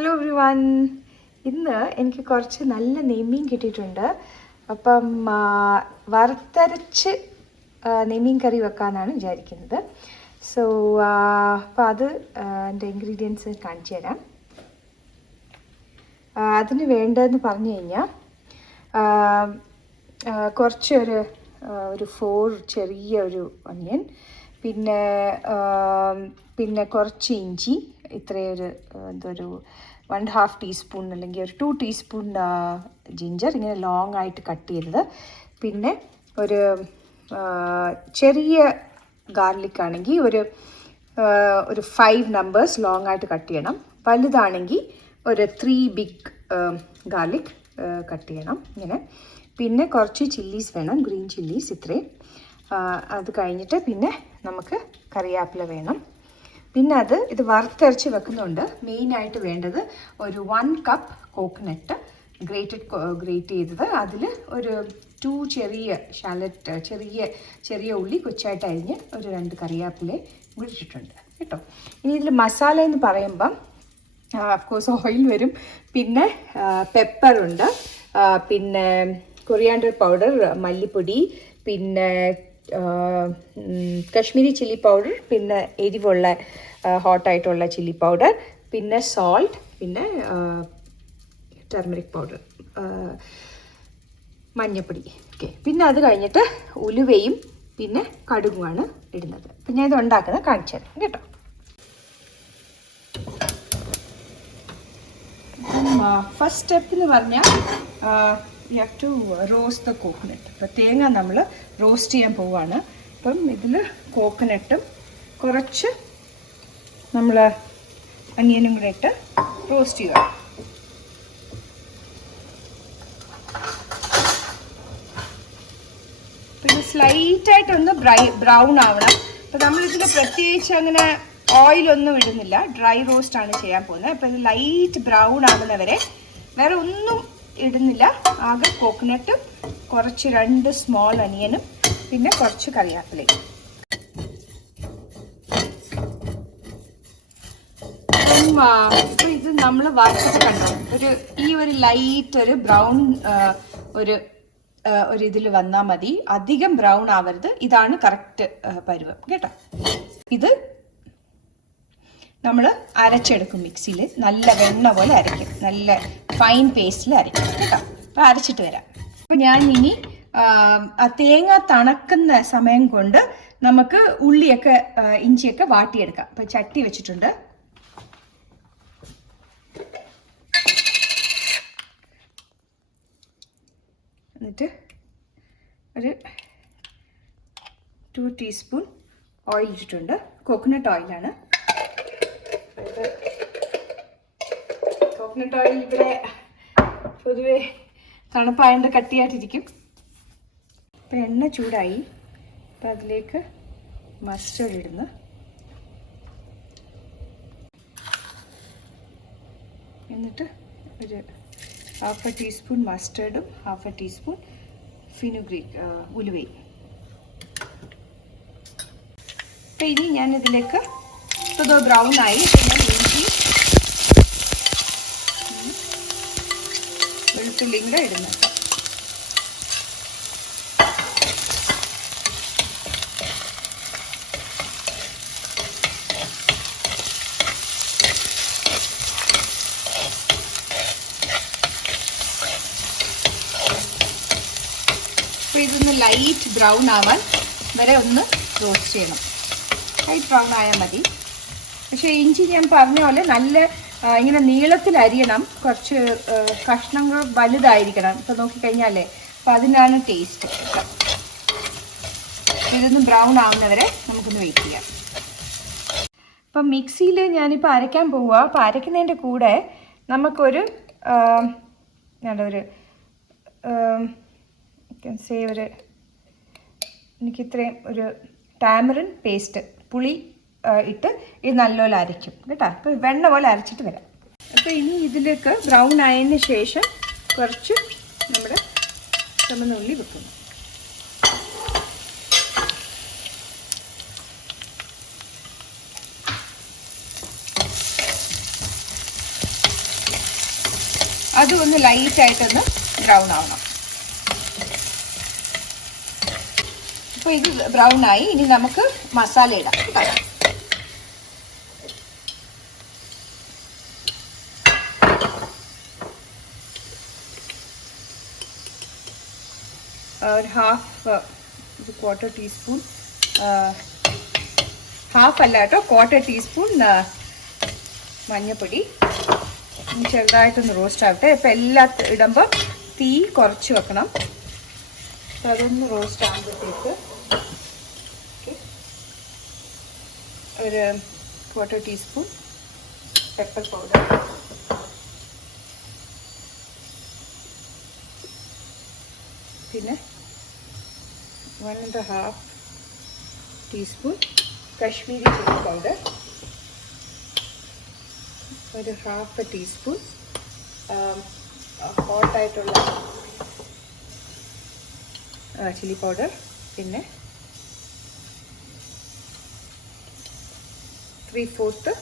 Hello every one. ഇന്ന് എനിക്ക് കുറച്ച് നല്ല നെയ്മീൻ കിട്ടിയിട്ടുണ്ട്. അപ്പം വറുത്തരച്ച് നെയ്മീൻ കറി വെക്കാമെന്നാണ് വിചാരിക്കുന്നത്. സോ അപ്പോൾ അത് എൻ്റെ ഇൻഗ്രീഡിയൻസ് കാണിച്ചു തരാം. അതിന് വേണ്ടതെന്ന് പറഞ്ഞു കഴിഞ്ഞാൽ കുറച്ചൊരു 4 ചെറിയ ഒരു ഒനിയൻ, പിന്നെ കുറച്ച് ഇഞ്ചി, ഇത്രയൊരു എന്തൊരു 1/2 ടീസ്പൂൺ അല്ലെങ്കിൽ ഒരു 2 ടീസ്പൂൺ ജിഞ്ചർ ഇങ്ങനെ ലോങ് ആയിട്ട് കട്ട് ചെയ്തത്, പിന്നെ ഒരു ചെറിയ ഗാർലിക് ആണെങ്കിൽ ഒരു 5 നമ്പേഴ്സ് ലോങ് ആയിട്ട് കട്ട് ചെയ്യണം. വലുതാണെങ്കിൽ ഒരു 3 ബിഗ് ഗാർലിക് കട്ട് ചെയ്യണം ഇങ്ങനെ. പിന്നെ കുറച്ച് ചില്ലീസ് വേണം, ഗ്രീൻ ചില്ലീസ് ഇത്രയും. അത് കഴിഞ്ഞിട്ട് പിന്നെ നമുക്ക് കറിവേപ്പില വേണം. പിന്നെ ഇത് വറുത്തരച്ച് വെക്കുന്നുണ്ട്. മെയിനായിട്ട് വേണ്ടത് ഒരു 1 കപ്പ് കോക്കനട്ട് ഗ്രേറ്റ് ചെയ്തത്, അതിൽ ഒരു 2 ചെറിയ ഷാലറ്റ്, ചെറിയ ഉള്ളി കൊച്ചായിട്ട് അരിഞ്ഞ് ഒരു 2 കറിവേപ്പിലയും കൂടി ഇട്ടിട്ടുണ്ട് കേട്ടോ. ഇനി ഇതിൽ മസാല എന്ന് പറയുമ്പം ഓഫ്കോഴ്സ് ഓയിൽ വരും, പിന്നെ പെപ്പറുണ്ട്, പിന്നെ കൊറിയാണ്ടർ പൗഡർ, മല്ലിപ്പൊടി, പിന്നെ കശ്മീരി ചില്ലി പൗഡർ, പിന്നെ എരിവുള്ള ഹോട്ടായിട്ടുള്ള ചില്ലി പൗഡർ, പിന്നെ സോൾട്ട്, പിന്നെ ടർമറിക് പൗഡർ, മഞ്ഞൾപ്പൊടി. ഓക്കെ. പിന്നെ അത് കഴിഞ്ഞിട്ട് ഉലുവയും പിന്നെ കടുകുമാണ് ഇടുന്നത്. അപ്പം ഞാൻ ഇത് ഉണ്ടാക്കുന്നത് കാണിച്ചു തരാം കേട്ടോ. ഫസ്റ്റ് സ്റ്റെപ്പ് എന്ന് പറഞ്ഞാൽ you have to roast the coconut. അപ്പോൾ തേങ്ങ നമ്മൾ റോസ്റ്റ് ചെയ്യാൻ പോവുകയാണ്. അപ്പം ഇതിൽ കോക്കനട്ടും കുറച്ച് നമ്മൾ അനിയനും കൂടെ ഇട്ട് റോസ്റ്റ് ചെയ്യുക. പിന്നെ സ്ലൈറ്റായിട്ടൊന്ന് ബ്രൗൺ ആവണം. അപ്പോൾ നമ്മളിതിൽ പ്രത്യേകിച്ച് അങ്ങനെ ഓയിലൊന്നും ഇടുന്നില്ല, ഡ്രൈ റോസ്റ്റാണ് ചെയ്യാൻ പോകുന്നത്. അപ്പോൾ ഇത് ലൈറ്റ് ബ്രൗൺ ആകുന്നവരെ വേറെ ഒന്നും ഇടുന്നില്ല. ആകെ കോക്കനട്ടും കുറച്ച് 2 സ്മോൾ അനിയനും പിന്നെ കുറച്ച് കറിവേപ്പിലയും. ഇപ്പം ഇത് നമ്മൾ വറുത്തിട്ട് കണ്ടോ, ഒരു ലൈറ്റ് ഒരു ബ്രൗൺ ഒരു ഇതിൽ വന്നാൽ മതി, അധികം ബ്രൗൺ ആവരുത്. ഇതാണ് കറക്റ്റ് പരുവം കേട്ടോ. ഇത് നമ്മൾ അരച്ചെടുക്കും മിക്സിയിൽ, നല്ല വെണ്ണ പോലെ അരയ്ക്കും, നല്ല ഫൈൻ പേസ്റ്റിൽ അരയ്ക്കും കേട്ടോ. അപ്പോൾ അരച്ചിട്ട് വരാം. അപ്പോൾ ഞാൻ ഇനി തേങ്ങ തണക്കുന്ന സമയം കൊണ്ട് നമുക്ക് ഉള്ളിയൊക്കെ ഇഞ്ചിയൊക്കെ വാട്ടിയെടുക്കാം. അപ്പോൾ ചട്ടി വെച്ചിട്ടുണ്ട്. എന്നിട്ട് ഒരു 2 ടീസ്പൂൺ ഓയിൽ ഇട്ടിട്ടുണ്ട്. കോക്കനട്ട് ഓയിലാണ്. കോക്കനട്ട് ഓയിൽ ഇവിടെ പൊതുവെ തണുപ്പായതുകൊണ്ട് കട്ടിയായിട്ടിരിക്കും. അപ്പം എണ്ണ ചൂടായി. അപ്പം അതിലേക്ക് മസ്റ്റർഡ് ഇടുന്നു. എന്നിട്ട് ഒരു 1/2 ടീസ്പൂൺ മസ്റ്റർഡും 1/2 ടീസ്പൂൺ ഫിനുഗ്രീക്ക് ഉലുവയും. അപ്പം ഇനി ഞാനിതിലേക്ക് ഇപ്പോൾ ബ്രൗൺ ആയി. ഞാൻ ഇഞ്ചി വെളുത്തുള്ളിയും കൂടെ ഇടുന്നു. അപ്പോൾ ഇതൊന്ന് ലൈറ്റ് ബ്രൗൺ ആവാൻ വരെ ഒന്ന് റോസ്റ്റ് ചെയ്യണം. ലൈറ്റ് ബ്രൗൺ ആയാൽ മതി. പക്ഷേ ഇഞ്ചി ഞാൻ പറഞ്ഞ പോലെ നല്ല ഇങ്ങനെ നീളത്തിൽ അരിയണം, കുറച്ച് കഷ്ണങ്ങൾ വലുതായിരിക്കണം. ഇപ്പോൾ നോക്കിക്കഴിഞ്ഞാലേ അപ്പോൾ അതിനാണ് ടേസ്റ്റ്. ഇതൊന്ന് ബ്രൗൺ ആവുന്നവരെ നമുക്കൊന്ന് വെയിറ്റ് ചെയ്യാം. അപ്പം മിക്സിയിൽ ഞാനിപ്പോൾ അരയ്ക്കാൻ പോവുക. അപ്പോൾ അരയ്ക്കുന്നതിൻ്റെ കൂടെ നമുക്കൊരു എനിക്കിത്രയും ഒരു ടാമറിൻ പേസ്റ്റ്, പുളി ഇട്ട് ഇത് നല്ലപോലെ അരയ്ക്കും കേട്ടോ. അപ്പോൾ വെണ്ണ പോലെ അരച്ചിട്ട് വരാം. അപ്പോൾ ഇനി ഇതിലേക്ക് ബ്രൗൺ ആയതിന് ശേഷം കുറച്ച് നമ്മുടെ ചുമന്നുള്ളി വെക്കുന്നു. അതും ഒന്ന് ലൈറ്റായിട്ടൊന്ന് ബ്രൗൺ ആവണം. അപ്പോൾ ഇത് ബ്രൗൺ ആയി. ഇനി നമുക്ക് മസാല ഇടാം. ഒരു ക്വാർട്ടർ ടീസ്പൂൺ, ഹാഫ് അല്ല കേട്ടോ, ക്വാർട്ടർ ടീസ്പൂൺ മഞ്ഞൾപ്പൊടി. ചെറുതായിട്ടൊന്ന് റോസ്റ്റ് ആവട്ടെ. ഇപ്പം എല്ലാം ഇടുമ്പോൾ തീ കുറച്ച് വെക്കണം. അപ്പോൾ അതൊന്ന് റോസ്റ്റ് ആകുമ്പോഴത്തേക്ക് ഒരു ക്വാർട്ടർ ടീസ്പൂൺ പെപ്പർ പൗഡർ, പിന്നെ 1.5 ടീസ്പൂൺ കശ്മീരി ചില്ലി പൗഡർ, ഒരു 1/2 ടീസ്പൂൺ ഹോട്ടായിട്ടുള്ള ചില്ലി പൗഡർ, പിന്നെ 3/4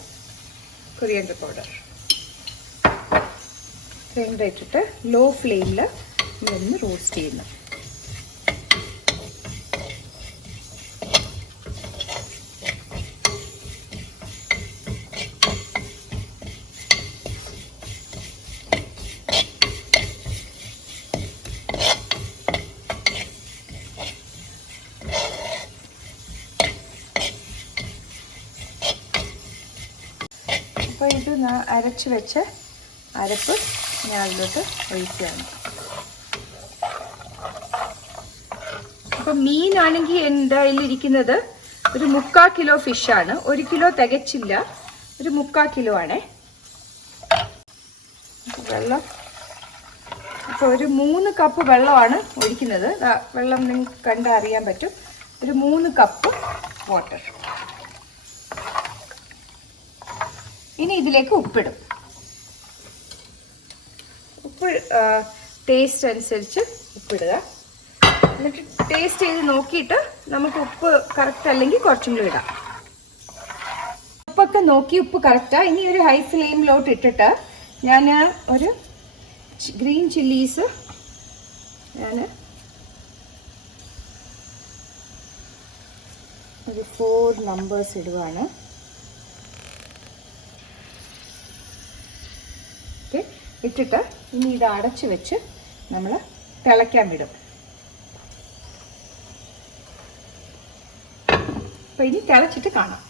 കൊറിയാൻഡർ പൗഡർ. ഇത്രയും കൂടെ ഇട്ടിട്ട് ലോ ഫ്ലെയിമിൽ ഒന്ന് റോസ്റ്റ് ചെയ്യുന്നു. അപ്പോൾ ഇത് അരച്ച് വെച്ച അരപ്പ് ഞാൻ അതിലോട്ട് ഒഴിക്കുകയാണ്. അപ്പോൾ മീനാണെങ്കിൽ എൻ്റെ കയ്യിലിരിക്കുന്നത് ഒരു 3/4 കിലോ ഫിഷാണ്. 1 കിലോ തികച്ചില്ല, ഒരു 3/4 കിലോ ആണേ. വെള്ളം അപ്പോൾ ഒരു 3 കപ്പ് വെള്ളമാണ് ഒഴിക്കുന്നത്. വെള്ളം നിങ്ങൾക്ക് കണ്ടാൽ അറിയാൻ പറ്റും. ഒരു 3 കപ്പ് വാട്ടർ. ഇനി ഇതിലേക്ക് ഉപ്പിടും. ഉപ്പ് ടേസ്റ്റ് അനുസരിച്ച് ഉപ്പിടുക. എന്നിട്ട് ടേസ്റ്റ് ചെയ്ത് നോക്കിയിട്ട് നമുക്ക് ഉപ്പ് കറക്റ്റ് അല്ലെങ്കിൽ കുറച്ചും കൂടി ഇടാം. ഉപ്പൊക്കെ നോക്കി ഉപ്പ് കറക്റ്റാണ്. ഇനി ഒരു ഹൈ ഫ്ലെയിമിലോട്ട് ഇട്ടിട്ട് ഞാൻ ഒരു ഗ്രീൻ ചില്ലീസ് ഞാൻ ഒരു 4 നമ്പേഴ്സ് ഇടുവാണ്. ഓക്കെ, ഇട്ടിട്ട് ഇനി ഇത് അടച്ച് വെച്ച് നമ്മൾ തിളയ്ക്കാൻ വിടും. അപ്പോൾ ഇനി തിളച്ചിട്ട് കാണാം.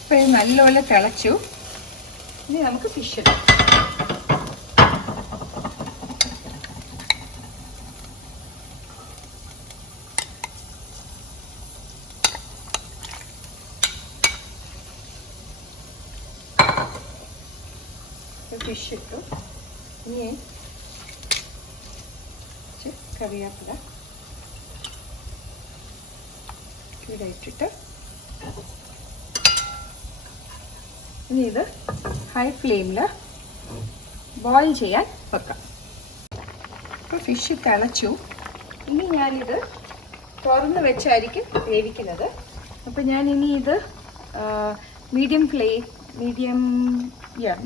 അപ്പോൾ ഇത് നല്ലപോലെ തിളച്ചു. ഇനി നമുക്ക് ഫിഷ് ഇടാം. ഫിഷ് ഇട്ടു. ഇനി കറിവേപ്പില ഇവിടെ ഇട്ടിട്ട് ഇനി ഇത് ഹൈ ഫ്ലെയിമിൽ ബോയിൽ ചെയ്യാൻ വെക്കാം. അപ്പോൾ ഫിഷ് തിളച്ചു. ഇനി ഞാനിത് തുറന്ന് വെച്ചായിരിക്കും വേവിക്കുന്നത്. അപ്പോൾ ഞാൻ ഇനി ഇത്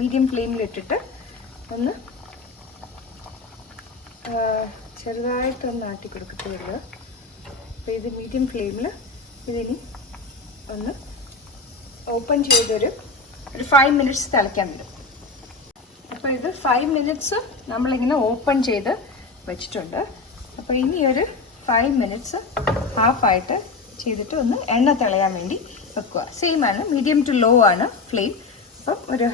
മീഡിയം ഫ്ലെയിമിലിട്ടിട്ട് ഒന്ന് ചെറുതായിട്ടൊന്ന് ആട്ടി കൊടുക്കത്തുള്ളൂ. അപ്പോൾ ഇത് മീഡിയം ഫ്ലെയിമിൽ ഇതിനി ഒന്ന് ഓപ്പൺ ചെയ്തൊരു 5 മിനിറ്റ്സ് തിളയ്ക്കാൻ വിടും. അപ്പോൾ ഇത് 5 മിനിറ്റ്സ് നമ്മളിങ്ങനെ ഓപ്പൺ ചെയ്ത് വെച്ചിട്ടുണ്ട്. അപ്പോൾ ഇനി ഒരു 5 മിനിറ്റ്സ് ഹാഫായിട്ട് ചെയ്തിട്ട് ഒന്ന് എണ്ണ തിളയാൻ വേണ്ടി വെക്കുക. സെയിം ആണ്, മീഡിയം ടു ലോ ആണ് ഫ്ലെയിം. അപ്പം ഒരു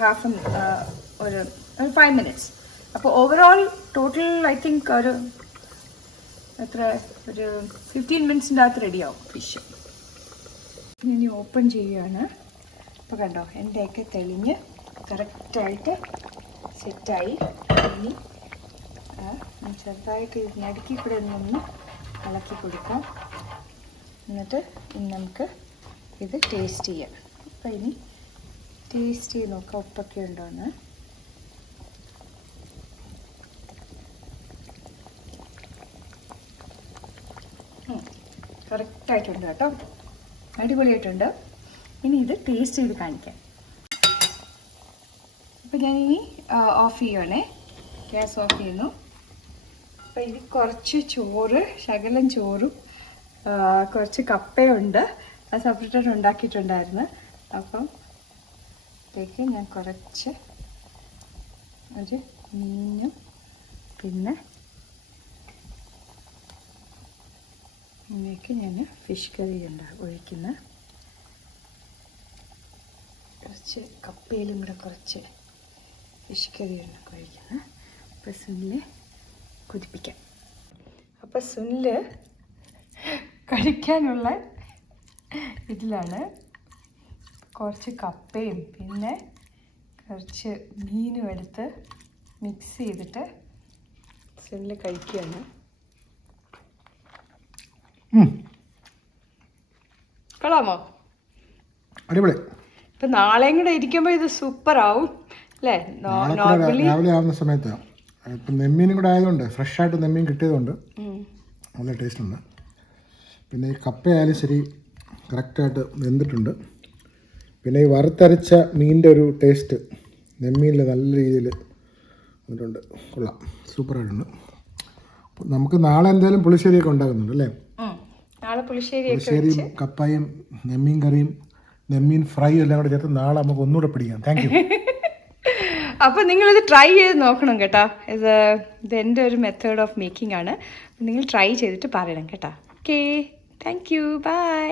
5 മിനിറ്റ്സ്. അപ്പോൾ ഓവറോൾ ടോട്ടൽ ഐ തിങ്ക് ഒരു 15 മിനിറ്റ്സിൻ്റെ അകത്ത് റെഡിയാവും ഫിഷ്. ഇനി ഓപ്പൺ ചെയ്യുകയാണ്. അപ്പോൾ കണ്ടോ, എൻ്റെയൊക്കെ തെളിഞ്ഞ് കറക്റ്റായിട്ട് സെറ്റായി. ഇനി ചെറുതായിട്ട് നടുക്കി കൂടെ ഒന്ന് ഇളക്കി കൊടുക്കാം. എന്നിട്ട് ഇനി നമുക്ക് ഇത് ടേസ്റ്റ് ചെയ്യാം. അപ്പോൾ ഇനി ടേസ്റ്റ് ചെയ്ത് നോക്കാം ഉപ്പൊക്കെ ഉണ്ടോയെന്ന്. കറക്റ്റായിട്ടുണ്ട് കേട്ടോ, അടിപൊളിയായിട്ടുണ്ട്. ഇനി ഇത് ടേസ്റ്റ് ചെയ്ത് കാണിക്കാം. അപ്പോൾ ഞാനിനി ഓഫ് ചെയ്യുവാണേ, ഗ്യാസ് ഓഫ് ചെയ്യുന്നു. അപ്പോൾ ഇത് കുറച്ച് ചോറ്, ശകലം ചോറും കുറച്ച് കപ്പയുണ്ട്, അത് സെപ്പറേറ്റായിട്ട് ഉണ്ടാക്കിയിട്ടുണ്ടായിരുന്നു. അപ്പം ഇതിലേക്ക് ഞാൻ കുറച്ച് ഒരു മീനും പിന്നെ ഇതിലേക്ക് ഞാൻ ഫിഷ് കറി ഒഴിക്കുന്ന കുറച്ച് കപ്പയിലും കൂടെ കുറച്ച് ഫിഷ് കറി ഒഴിക്കുന്ന. അപ്പോൾ സുനിൽ കുതിപ്പിക്കാം. അപ്പോൾ സുനിൽ കഴിക്കാനുള്ള ഇതിലാണ്. കുറച്ച് കപ്പയും പിന്നെ കുറച്ച് മീനും എടുത്ത് മിക്സ് ചെയ്തിട്ട് സുനിൽ കഴിക്കുകയാണ്. കൊള്ളാമോ? അടിപൊളി. ഇപ്പം നാളെയും കൂടെ ഇരിക്കുമ്പോൾ ഇത് സൂപ്പർ ആവും അല്ലേ? രാവിലെ ആവുന്ന സമയത്ത് ഇപ്പം നെമ്മീനും കൂടെ ആയതുകൊണ്ട്, ഫ്രഷ് ആയിട്ട് നെമ്മീൻ കിട്ടിയതുകൊണ്ട് നല്ല ടേസ്റ്റ് ഉണ്ട്. പിന്നെ ഈ കപ്പയായാലും ശരി കറക്റ്റായിട്ട് വെന്തിട്ടുണ്ട്. പിന്നെ ഈ വറുത്തരച്ച മീനിൻ്റെ ഒരു ടേസ്റ്റ് നെമ്മീനിൽ നല്ല രീതിയിൽ വന്നിട്ടുണ്ട്. കൊള്ളാം, സൂപ്പറായിട്ടുണ്ട്. നമുക്ക് നാളെ എന്തായാലും പുളിശ്ശേരിയൊക്കെ ഉണ്ടാക്കുന്നുണ്ട് അല്ലേ? പുളിശ്ശേരിയും കപ്പയും നെമ്മീൻ കറിയും നെമ്മീൻ ഫ്രൈ എല്ലാം കൂടെ ചേർത്ത് നാളെ നമുക്ക് ഒന്നുകൂടെ പിടിക്കാം. Thank you. അപ്പോൾ നിങ്ങളിത് ട്രൈ ചെയ്ത് നോക്കണം കേട്ടോ. ഇത് എൻ്റെ ഒരു മെത്തേഡ് ഓഫ് മേക്കിംഗ് ആണ്. നിങ്ങൾ ട്രൈ ചെയ്തിട്ട് പറയണം കേട്ടോ. Okay, thank you, by.